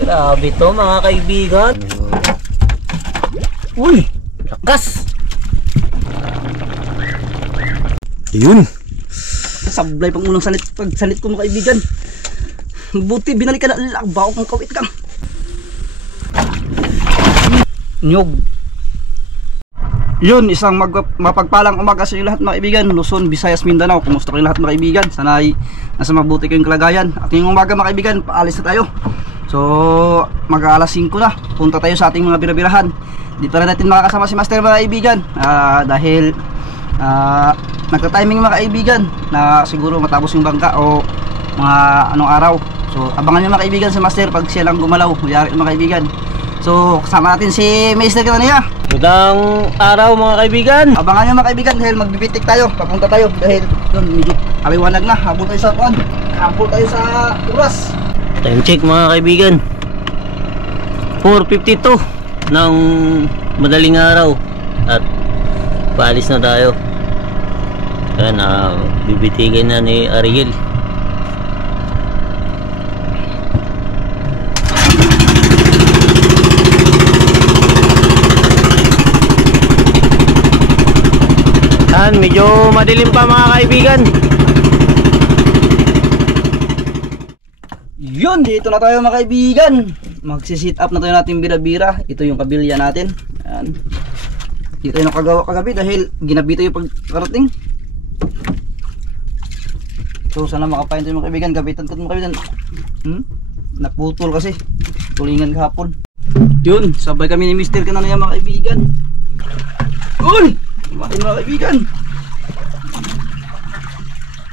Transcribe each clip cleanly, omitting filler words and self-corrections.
Grabe to mga kaibigan. Uy, lakas. Yun. Sablay pang unang salit, pagsalit ko mga kaibigan. Buti binalik ka na lakbaw kung kawit kang. Nyog. Yun, isang mapagpalang umaga sa inyo lahat mga kaibigan. Luzon, Visayas, Mindanao. Kumusta kayo lahat mga kaibigan? Sana ay nasa mabuti kayong kalagayan. At ngayong umaga mga kaibigan, paalis na tayo. So, mag-aalas 5 na. Punta tayo sa ating mga birabirahan. Di pa rin natin makakasama si Master mga kaibigan. Dahil nagka-timing mga kaibigan na siguro matapos yung bangka o mga anong araw. So, abangan nyo mga kaibigan sa Master pag siya lang gumalaw. Huyari mga kaibigan. So, kasama natin si Mr. Kananiya. Magandang araw mga kaibigan. Abangan nyo mga kaibigan dahil magbibitik tayo. Papunta tayo dahil doon medyo aliwanag na. Habol tayo sa kuan. Habol tayo sa oras. Time check mga kaibigan, 4:52 ng madaling araw. At paalis na tayo. Kaya bibitigan na ni Ariel. Medyo madilim pa mga kaibigan. Yun, dito na tayo mga kaibigan. Magsisit up na tayo natin bira-bira. Ito yung kabilya natin. Ayan. Dito tayo nakagawa kagabi dahil ginabi tayo pagkarating. So sana makapain tayo mga kaibigan. Gabitan ko mga kaibigan. Naputol kasi. Tulingan kahapon. Yun, sabay kami ni Mr. Kananiya mga kaibigan. Uy! Kumain mga kaibigan.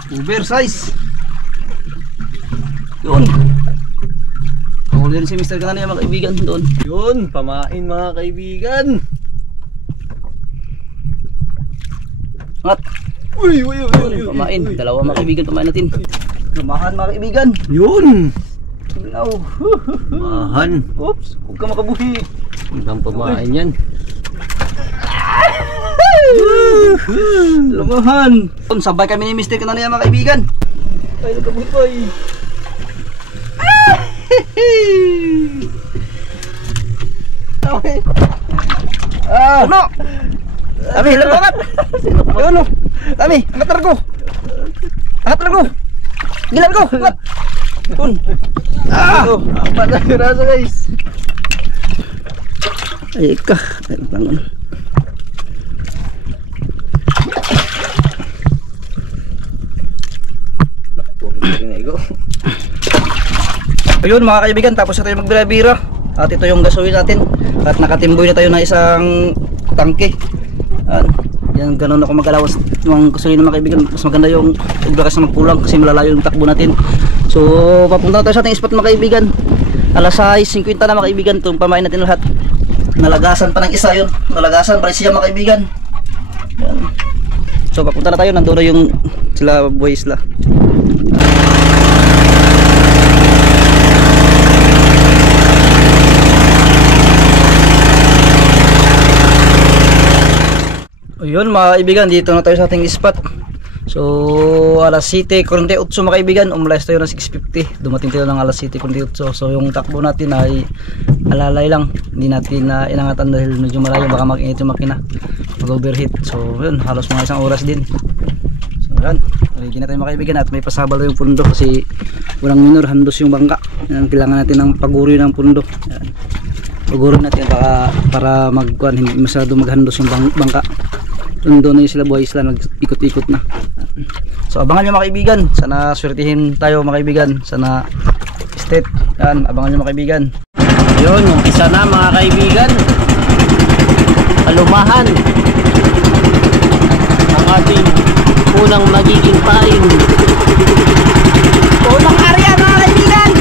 Oversize. Yun. Pahuli rin si Mr. Kananiya mga kaibigan doon. Yun, pamain mga kaibigan. At Uy. pamain, dalawa mga kaibigan pamain natin. Lumahan mga kaibigan. Yun. Tunaw. Mahan. Oops, huwag ka makabuhi. Ang pamain yan. Lumahan. Sabay kami ni Mr. Kananiya mga kaibigan. Ay, nagkabuhi pa eh. Ano? Tami, hilang banget. Yun o. Tami, angat largo. Angat largo. Gilan ko. Angat. Yun. Apat na piraso guys. Ay ka. Ay lang. Ayun mga kaibigan, tapos na tayo magbira-bira. At ito yung gasoil natin. At nakatimboy na tayo na isang tangke. Yan, ganun ako mag-alawas ng gasolina mga kaibigan. Mas maganda yung huwag kasi magkulang kasi malalayo yung takbo natin. So papunta tayo sa ating spot mga kaibigan. Alas 6:50 na mga kaibigan. Itong pamain natin lahat. Nalagasan pa ng isa yun. Nalagasan pa rin siya mga kaibigan. Yan. So papunta na tayo. Nandun na yung sila boys la. Ayun mga kaibigan, dito na tayo sa ating spot. So alas 7:48 mga kaibigan, umalis tayo ng 6:50. Dumating tayo ng alas 7:48. So yung takbo natin ay alalay lang. Hindi natin inangatan dahil medyo malayo, baka mag-init yung makina, mag-overheat. So yun, halos mga isang oras din. So yan, ready na tayo mga kaibigan. At may pasabal yung pundo kasi walang minor, handos yung bangka. Yan, kailangan natin ng paguri ng pundo. Yan, paguri natin baka para magkuhan, hindi masyado maghandos yung bangka. Doon na yung sila buhay sila, nag-ikot-ikot na. So abangan nyo mga kaibigan. Sana swertihin tayo mga kaibigan. Sana state. Yan, abangan nyo mga kaibigan. Yun, umpisa na mga kaibigan. Palumahan ang ating unang magiging pain. Unang area mga kaibigan.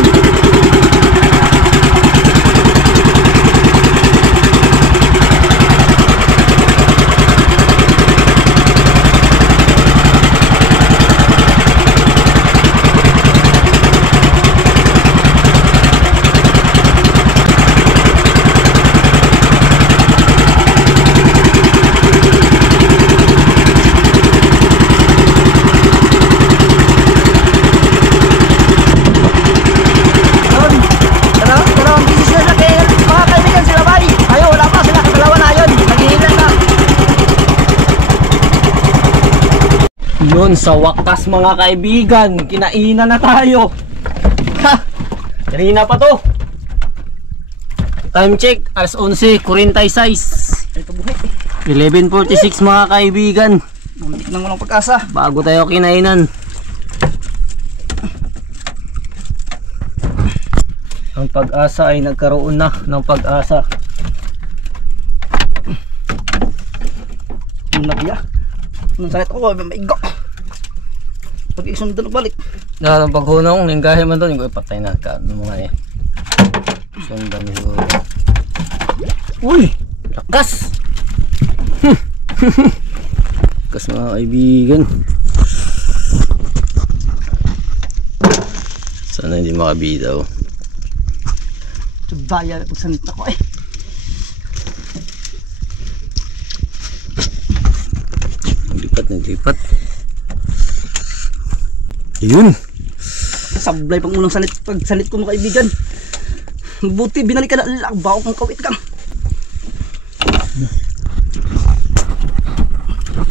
Yun, sa wakas mga kaibigan, kinainan na tayo. Ha! Kanina pa to. Time check, alas 11:46. Ito buhay. 11:46 mga kaibigan. Muntik nang walang pag-asa. Bago tayo kinainan. Ang pag-asa ay nagkaroon na ng pag-asa. Ang nabiya. Nung sakit ako, maigo. Pag-isunod na balik. Ang paghunong, ninggahe man doon, yung ipatay na ka. Mga eh. Sundan siguro. Uy! Lakas! Lakas mga kaibigan. Sana hindi makabitaw. Subaya, pagsanit ako eh. Naglipat. Ayun. Sablay pang unang sanit. Pag sanit ko mga kaibigan. Buti, binalik ka na. Lakbaw kang kawit kang.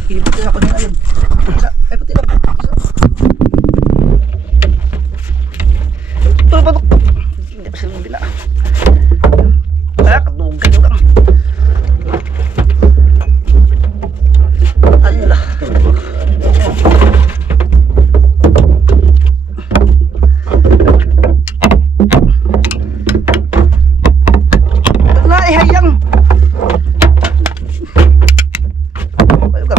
Ibuti ako nila yun. Ay, pati lang. Ito pa doktor. Hindi pa silang bila. Ay, kadugan yun lang. Allah. Wala, hayang. Kayo ka.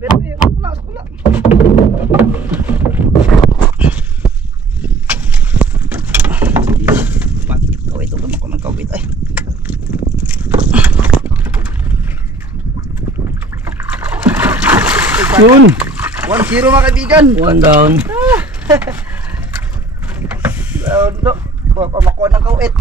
Pero masok na. Kawit ako ng kawit ay. Yun. 1-0 mga kaibigan. One down. No, pamakuha ng kawit.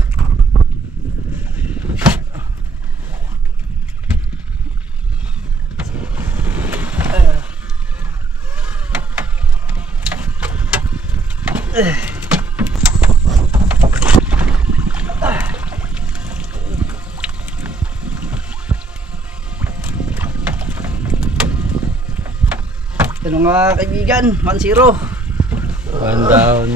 Ito mga kaibigan, 1-0. One down.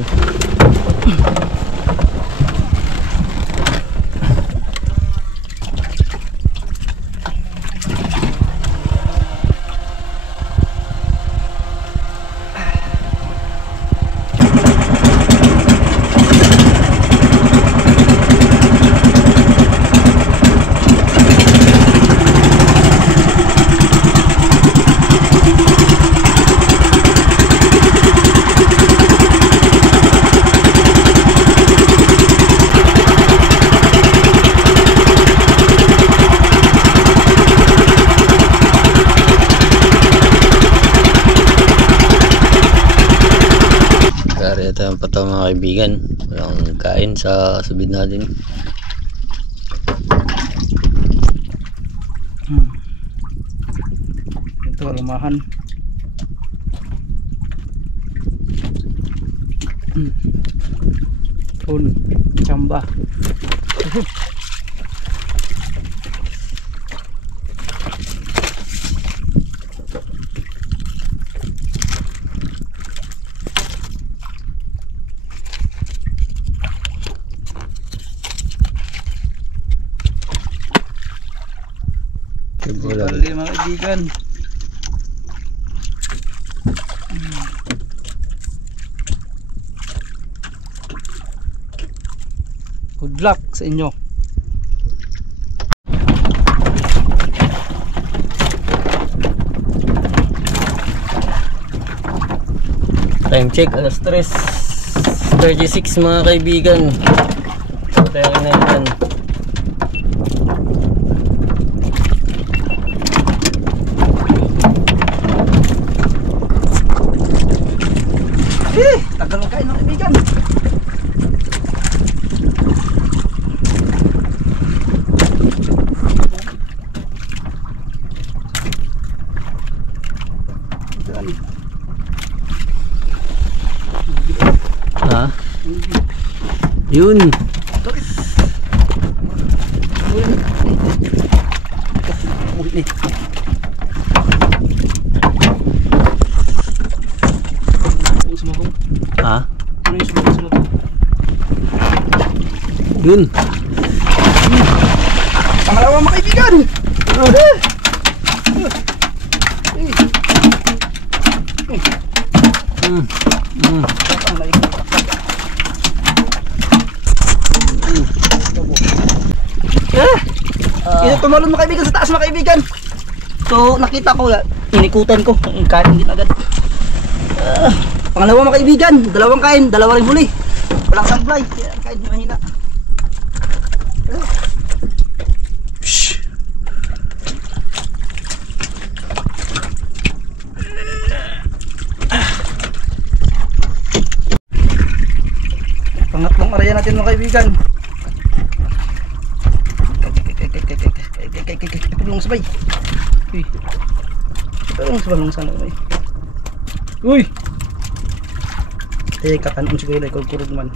Ito yung pato mga kaibigan. Walang kain sa subid natin. Ito, rumahan. Pun, chamba. Bali mga kaibigan. Good luck sa inyo. Time check, alas 3:36 mga kaibigan. So tayo na yan. Tagal ng kain mga kaibigan. Ha? Yun. Huli. Sumabong. Ha? Sumabong. Yun. Pangalawa mga kaibigan. Ito tumalon mga kaibigan sa taas mga kaibigan. So nakita ko, inikutan ko, kain din agad. Pangalawa mga kaibigan, dalawang kain, dalawa rin huli. Walang sablay, kaya ang kain mahina. Pangatlong area natin mga kaibigan. Tulong sabay. Uy. Tulong sana may. Uy. Kanon siguro ay kurog man.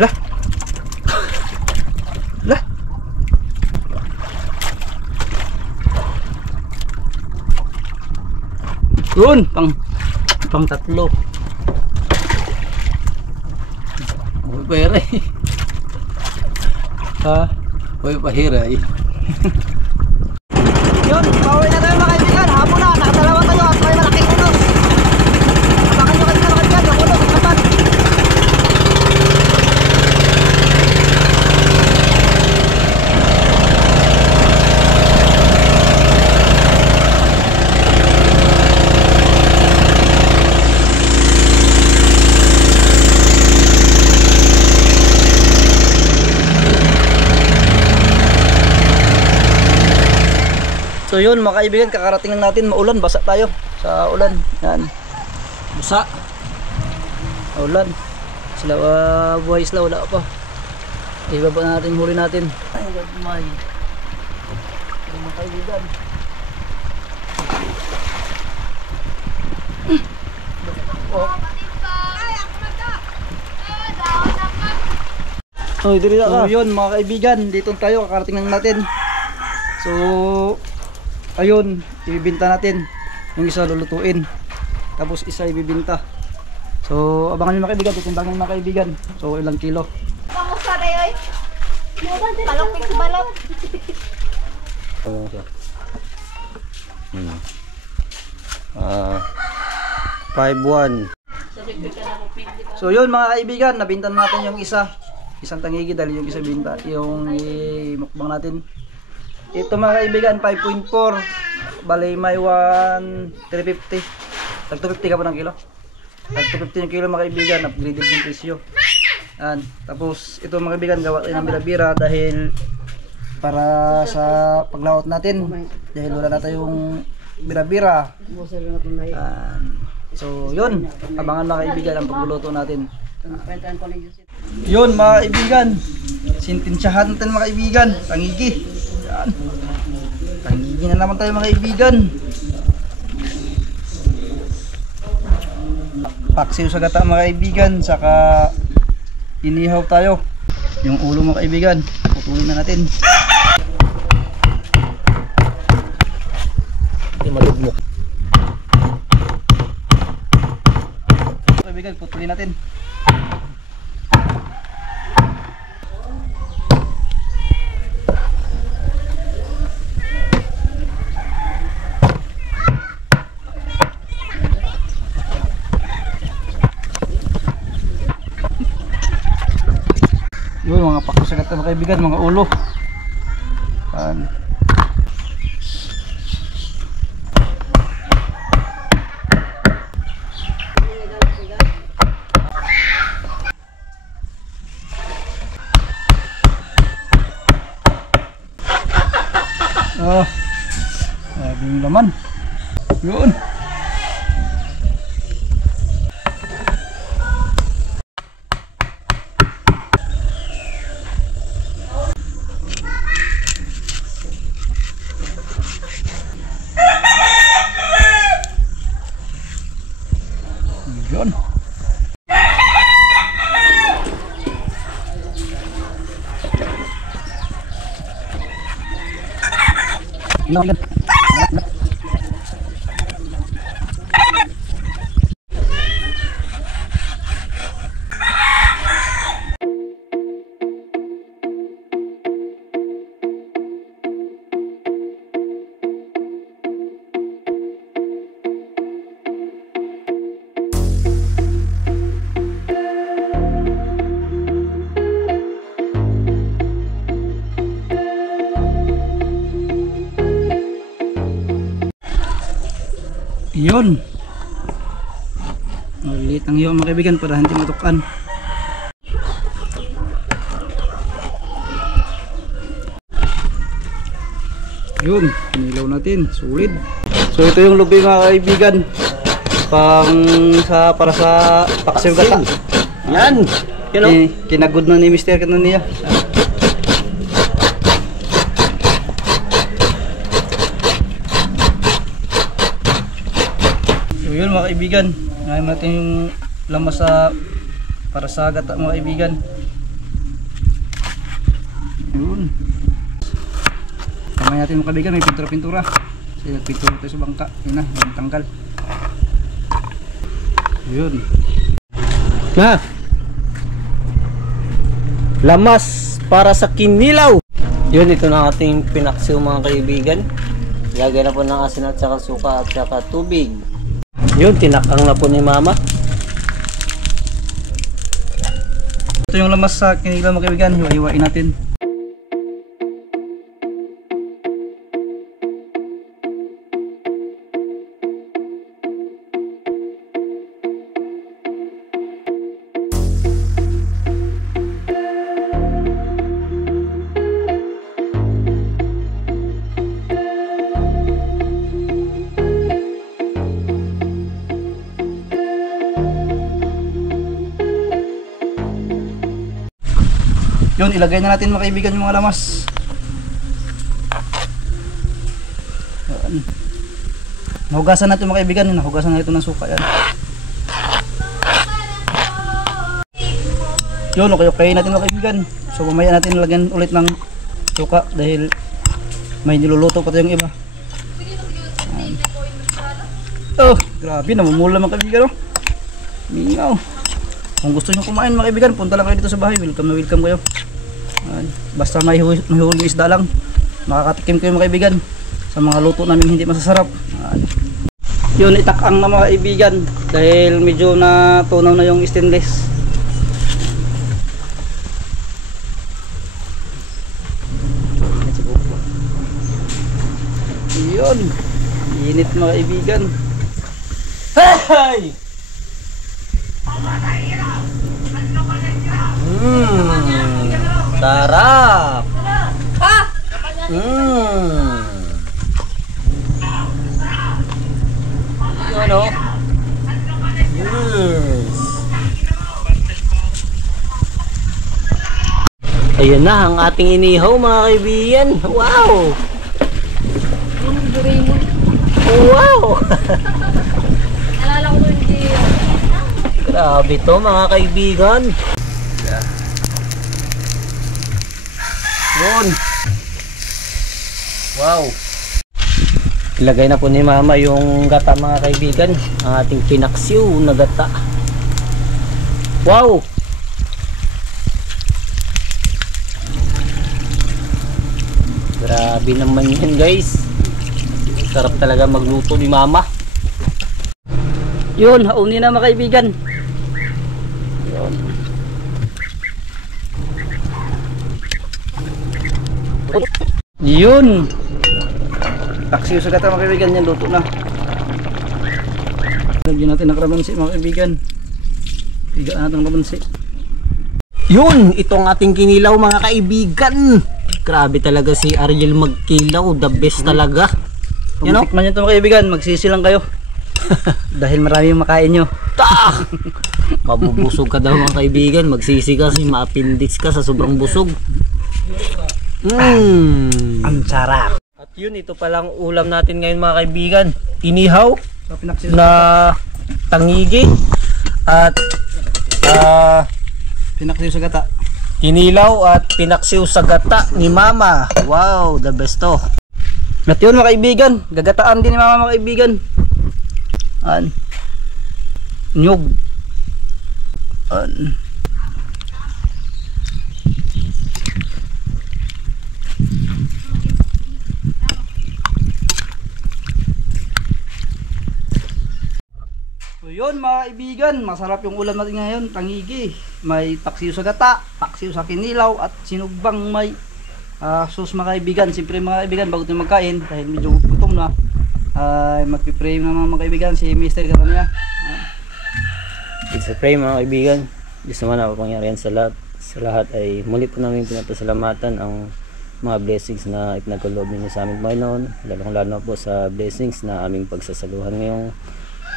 Lah. Lah. Yun, pang tatlo. Uy, pahira eh. Ha? Uy, pahira eh. Yun, pauwi na tayo mga kaibigan. Hapon na, nakadalawa tayo at may malaking unos. Abakan nyo kanina mga kaibigan, yung unos, ang kapan. So yun mga kaibigan, kakarating lang natin, maulan, basa tayo sa ulan. Yan. Busa. Ulan. Sila buhay sila, wala pa. Ibaba natin, huli natin. Ay, God my. Mga kaibigan. Oh, dito ka. So yun mga kaibigan, dito tayo, kakarating lang natin. So ayun, ibibinta natin. Yung isa lulutuin, tapos isa ibibinta. So abangan nyo mga kaibigan, titimbangin mga kaibigan. So ilang kilo. Pangusa na yun. Palokpik sa balok. 5-1. So yun mga kaibigan, nabintan natin yung isa. Isang tangigi dahil yung isa binta, yung mukbang natin. Ito mga kaibigan, 5.4. Bali may 350. Tag 250 ka po ng kilo. Tag 250 yung kilo mga kaibigan, upgraded yung presyo. Yan. Tapos ito mga kaibigan, gawa tayo ng bira-bira dahil para sa paglawat natin. Dahil wala na tayong bira-bira. So yun, abangan mga kaibigan ang pagluluto natin. Yun mga kaibigan, sintensyahan natin mga kaibigan, tangigi. Yan. Tangigi na naman tayo mga kaibigan. Paksiw sa gata mga kaibigan, saka inihaw tayo. Yung ulo mga kaibigan, putulin na natin. Hindi malugmok. Kaibigan, putulin natin. Yun, mga pakusagat na kaibigan, mga ulo. Yan. Sabi yung laman. Yun. Yun. Yun. Maliit ang iyo mga kaibigan para hindi matukan. Yun, pinilaw natin, sulit. So ito yung lubi mga kaibigan. Para sa paksiw gata. Yan. Yun o. Kinagod na ni Mr. Kananiya. So yun mga kaibigan, ngayon natin yung lamas para sa gata mga kaibigan. Yun. Kamay natin mga kaibigan, may pintura-pintura. Kasi nagpintura tayo sa bangka. Yun na, tanggal. Yun. Na. Lamas para sa kinilaw. Yun, ito na ating pinaksiw mga kaibigan. Lagyan na po ng asin at saka suka at saka tubig. Yun, tinakang na po ni mama. Ito yung lamas sa kinilaw mga kaibigan, hiwa-hiwain natin. Yun, ilagay na natin mga kaibigan yung mga lamas. Yan. Nahugasan natin mga kaibigan, nahugasan na ito ng suka. Yan. Yun, okay natin mga kaibigan. So mamaya natin lagyan ulit ng suka dahil may niluluto pa tayong iba. Yan. Oh, grabe, namumula mga kaibigan. Oh. Mingaw. Kung gusto nyo kumain mga kaibigan, punta lang kayo dito sa bahay. Welcome na welcome kayo. Basta may huling isda lang, makakatikim kayo mga kaibigan sa mga luto namin hindi masasarap. Yun, itakang na mga kaibigan dahil medyo natunaw na yung stainless. Yun, init mga kaibigan. Hey! Sarap. Yun o. Yes. Ayan na ang ating inihaw mga kaibigan. Wow. Wow. Alala ko hindi. Grabe to mga kaibigan. Yun. Wow. Ilagay na po ni mama yung gata mga kaibigan. Ang ating pinaksiw na gata. Wow. Grabe naman yan guys. Sarap talaga magluto ni mama. Yun, haunin na mga kaibigan. Yun. Yun. Paksiw sa gata mga kaibigan, yan luto na. Lagyan natin ng kalamansi mga kaibigan. Higaan natin ng kalamansi. Yun, itong ating kinilaw mga kaibigan. Grabe talaga si Ariel magkilaw, the best talaga. Kung tikman nyo ito mga kaibigan, magsisi lang kayo. Dahil marami yung makain nyo. Mabubusog ka daw mga kaibigan, magsisi ka kasi ma-appendix ka sa sobrang busog. Ang sarap. At yun, ito palang ulam natin ngayon mga kaibigan. Inihaw na tangigi at pinaksiw sa gata. kinilaw at pinaksiw sa gata ni mama. Wow, the best to. At yun mga kaibigan, gagataan din ni mama mga kaibigan. Nyug. So yun mga kaibigan, masarap yung ulam natin ngayon, tangigi. May paksiw sa gata, paksiw sa kinilaw at sinugbang may sauce mga kaibigan. Siyempre mga kaibigan, bago tayo magkain, dahil medyo gutom na, ay magpipray na mga kaibigan si Mr. Katanya. It's a pray mga kaibigan. Diyos naman ang pangyarihan sa lahat. Sa lahat ay muli po namin pinapasalamatan ang mga blessings na ipinagkaloob ninyo sa amin Panginoon. Lalong-lalo po sa blessings na aming pagsasaluhan ngayong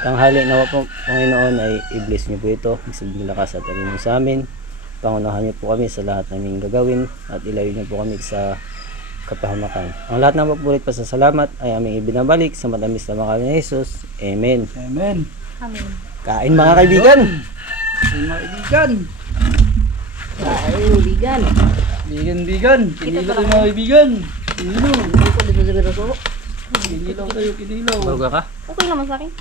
tanghali. Nawa po Panginoon ay i-bless niyo po ito. Magsabing lakas at alin sa amin. Pangunahan niyo po kami sa lahat naming gagawin at ilayo niyo po kami sa kapahamakan. Ang lahat ng papulit pa sa salamat ay aming ibinabalik sa matamis na mga ni Jesus. Amen. Amen. Amen. Kain mga kaibigan. Ayun, mga kaibigan. Ay, bigan. Bigan. Kinilaw tayo mga kaibigan. Kinilaw. Ako dito sa biraso. Kinilaw tayo, kinilaw. Baga ka? Okay naman sa akin.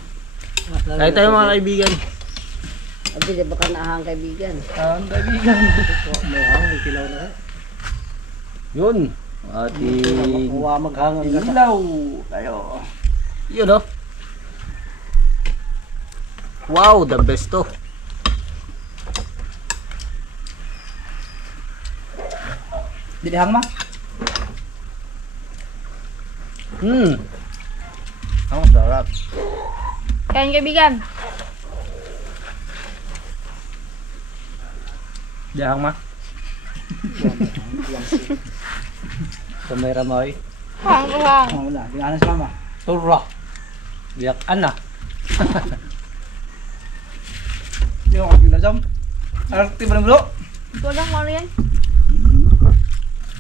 Kain tayo mga kaibigan. At di ba ka naahang kaibigan? Ang kaibigan. May hang, may kilaw na. Yun. Ating Maghangang kinilaw. Tayo. yun oh. Wow, the best to. Dilihang ma. Ang sarap. Kain kaibigan. Diyan ma. Kamera mo ay. Hang. Wala, ginaanan si mama. Tura. Biyak ana. Hindi ako kinasam. Arte ba ng bulo? Ito lang ano yan.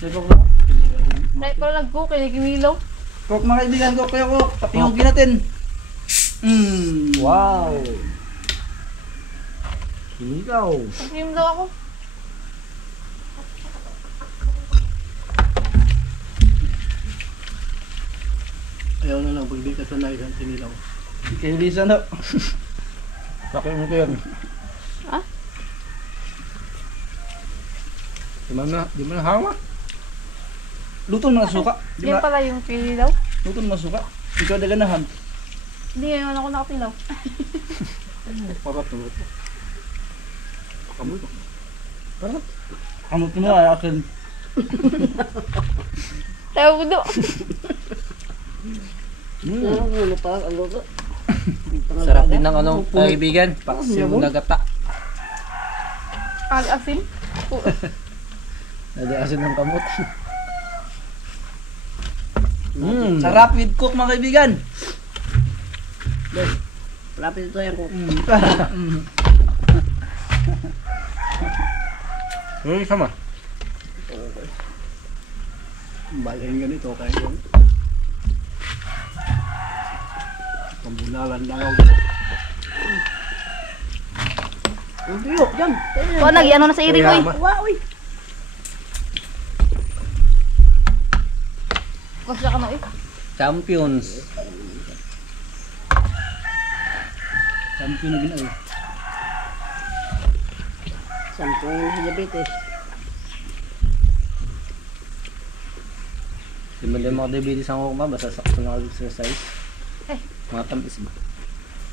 Sibok na. Dahil pala nag-cook, kinilaw. Cook mga kaibigan, cook kayo cook. Papingugin natin. Wow. Kinilaw. Pag-cream daw ako. Ayaw na lang pag di ka sanay sa sinilaw. Kaya Lisa na. Bakit mo ko yan? Ha? Di mo na hawa? Luto na suka. Di Yan ba? pala yung kinilaw. Luto na suka. Ikaw na ganahan. Hindi ngayon ako nakapilaw. Parang tuloto. Kamu ito. Ano ito na ay akin. Tawag ko doon. Ano pa? Ano to? Sarap din ng ano, kaibigan. Paksiw na gata. Asin. Nadiasin ng kamot. Sarap with cook mga kaibigan. Lapit ito yan ko. Sama. Bayan ganito kaya yun. Pambunalan lang ako. Uy, yan. O, nag-ano na sa iri ko eh. Wow, uy. Kasi ka na eh. Champions. Champion na ginawa. Sampung diabetes. Di ba din mga diabetes ang kuma, basta sakto na exercise. Mga tamis ba?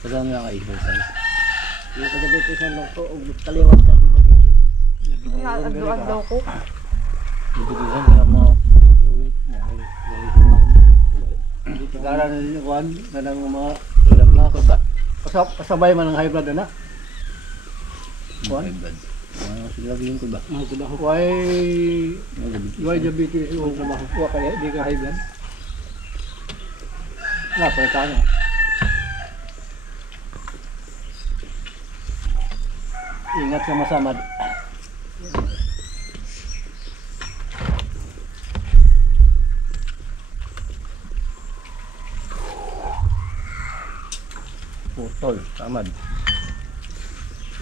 Basta na ka-exercise. Yung diabetes ang loko o kaliwat ka. Nag-adlaw ko. Diabetes ang kaya mo. Gara na din yung kuhan na ng mga Ulam na ko ba? kasabay man ng high blood na. Kuhan? Silabihin ko ba? Why diabetes o makukuha kaya di ka high blood? Nga, palita na. Ingat sa masamad. Putol, tamad.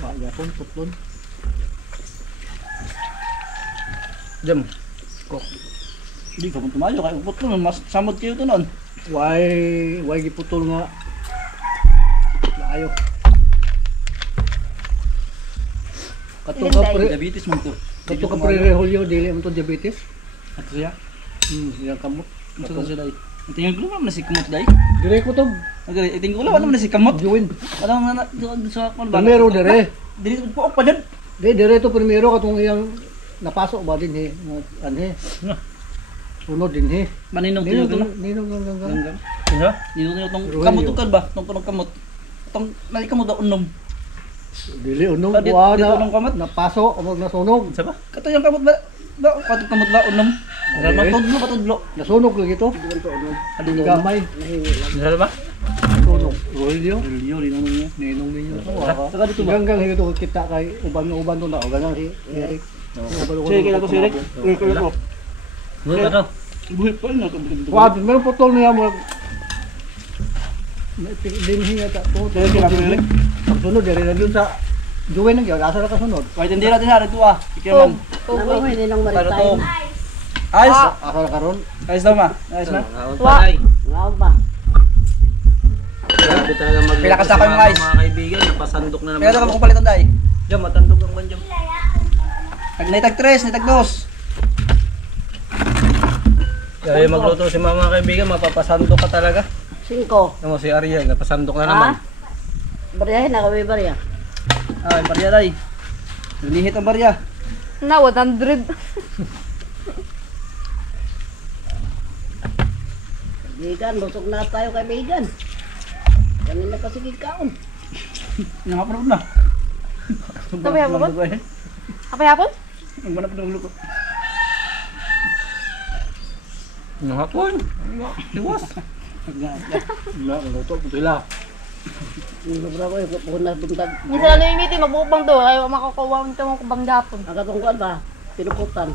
Wala pun, putlon. Jam. Cook. Hindi ka mo tumayo, kaya upot mo, mas samod kayo ito noon. Why giputol nga. Laayo. Katong ka pre, Diabetes mo ito. katong ka pre-rehulyo dili mo to diabetes. At siya, Yang kamot. ito na siya dahi. Itingin ko naman na si Kamot dahi. Dire ko to. Itingin ko naman na si Kamot. Juwin. Parang doon sa kwan ba? Primero dire. Dili po pa dyan. Dire to primero katong iyang napasok ba din he. Anhe. Sunod din he. Maninong tiyo na. Ninong ganggang. Hanggang. Ano? Dito na itong kamot ukad ba? Itong punong kamot. Itong nalik kamot daw unom. Dili unong Dito buwan unong kamot. napasok amog nasunog. Sa ba? Kato yung kamot ba? Katong kamot ba unom? Matudlo, matudlo. Nasunog lagi to. Ano gamay? Sa ba? Nasunog. Rolyo. Reliyo, linong niya. Ninong ninyo. Saka dito ba? Ganggang hito kita kay uban to na o ganang si Eric. Sige, kaya ko si Rick. Kaya ko. Buhay pa to. Buhay pa rin ako. Wag, meron putol niya mo. Dinhi ta to. Sige, kaya ko si Rick. Pagsunod diri na yun sa Juwen nang gyud asa ra kasunod. Kahit hindi natin sa ito ah. Ikiman. Uy, Para to. Ayos. Asa ra karon. Ayos daw ma. Ayos na. Wa. Nga ba? Grabe talaga mag- Pila ka sa akin, guys. Mga kaibigan, napasandok na naman. Kaya ka palitan dahi. Diyan, matandog ang banjam. Naitag 3, naitag 2. Kaya magluto si mama kaibigan, mapapasandok ka talaga. 5. Ano mo si Arya, napasandok na naman. Baryahin na kami barya. Ah, yung barya dahi. Nalihit ang barya. Na 100. Bigan, lusog na tayo kay Bigan. Kanina pa sige kaon. Nangaparod na. Sabi ako ba? Apa yapon? Ang manap ng luko. Nung hapon. Iwas. Na luto putila. Sobra ko yung na buntag. Minsan ano yung meeting, magbuupang to. Ay, makakuha mo ito mga kubang gapon. Ang katungkuan ba? Pinuputan.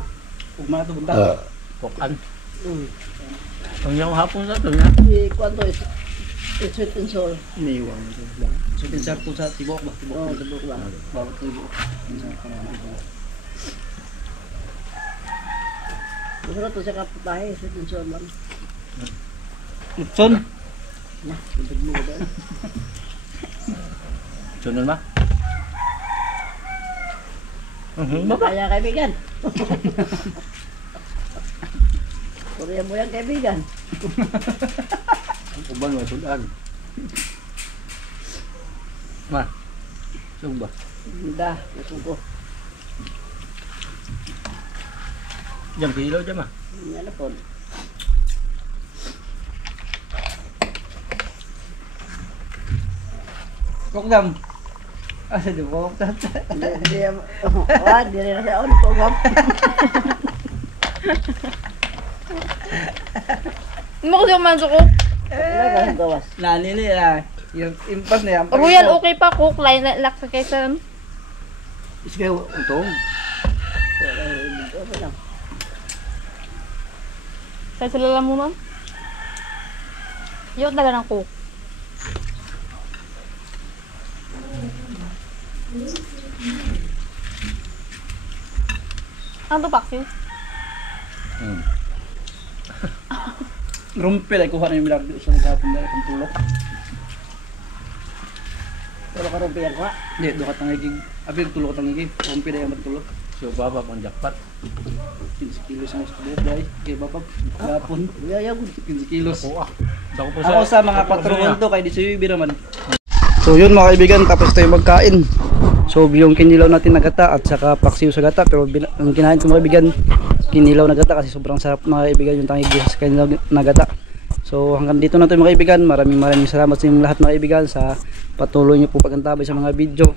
Ug mga to bunta. Kokan. Ang yung hapon sa to na. Si Kwanto is sweet and sour. Iniwan ko lang. So pinsar to sa tibok ba? Tibok. Oo, tibok ba? Bawat tibok. Masarap to sa kapitahe, sweet and sour lang. Utson. Tibig mo ba? Sunod ba? Kaya kaibigan. Korea mo yan kaibigan. Uban wa sudan. Ma. Sug ba? Hindi, nasuko. Diyan kilo diyan ma. Yan na po. Kokdam. Asa di ko kokdam. Hindi rin na siya. Ano po, ma'am? Mo kasi yung manso ko. Wala ka ang gawas. Nani niya. Yung impas na yan. Royal okay pa cook. Line lock sa kaysa. Iskay utong. Okay lang. Sa sila lang mo ma'am. Yung talaga ng cook. Ano to paksi? Rumpel ay kuha na yung milagro sa naghatong dahil kung tulok. Pero karumpiyan ko. Hindi, dukat ang higig. Abi, tulok ang higig. Rumpel ay ang matulok. So baba pang jackpot. 15 kilos ang gusto ko dahil. Kaya babab. Gapon. Uyayag. 15 kilos. Dako po Ako sa mga patron to kay Disuibi naman. So yun mga kaibigan, tapos tayo magkain. So yung kinilaw natin na gata at saka paksiw sa gata, pero ang kinain ko mga kaibigan, kinilaw na gata kasi sobrang sarap mga kaibigan yung tangig sa kinilaw na gata. So hanggang dito na tayo mga kaibigan, maraming salamat sa inyong lahat mga kaibigan sa patuloy nyo po pagantabay sa mga video.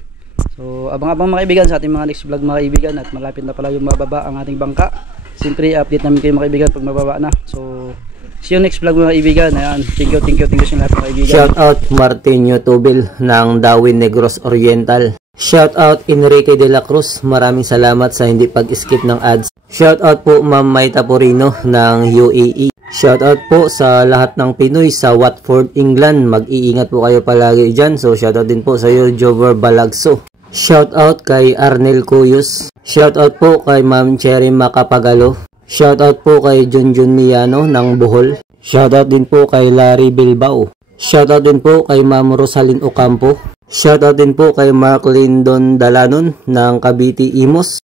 So abang-abang mga kaibigan sa ating mga next vlog mga kaibigan, at malapit na pala yung mababa ang ating bangka. Siyempre update namin kayo mga kaibigan pag mababa na. So see you next vlog mga kaibigan. Ayan, thank you sa lahat mga kaibigan. Shout out Martinho Tubil ng Dawin Negros Oriental. Shout out Enrique de la Cruz. Maraming salamat sa hindi pag-skip ng ads. Shout out po Ma'am Maita Porino ng UAE. Shout out po sa lahat ng Pinoy sa Watford, England. Mag-iingat po kayo palagi dyan. So shout out din po sa iyo Jover Balagso. Shout out kay Arnel Cuyos. Shout out po kay Ma'am Cherry Macapagalo. Shoutout po kay Junjun Miano ng Bohol. Shoutout din po kay Larry Bilbao. Shoutout din po kay Ma'am Rosalyn Ocampo. Shoutout din po kay Mark Lindon Dalanon ng Cavite Imos.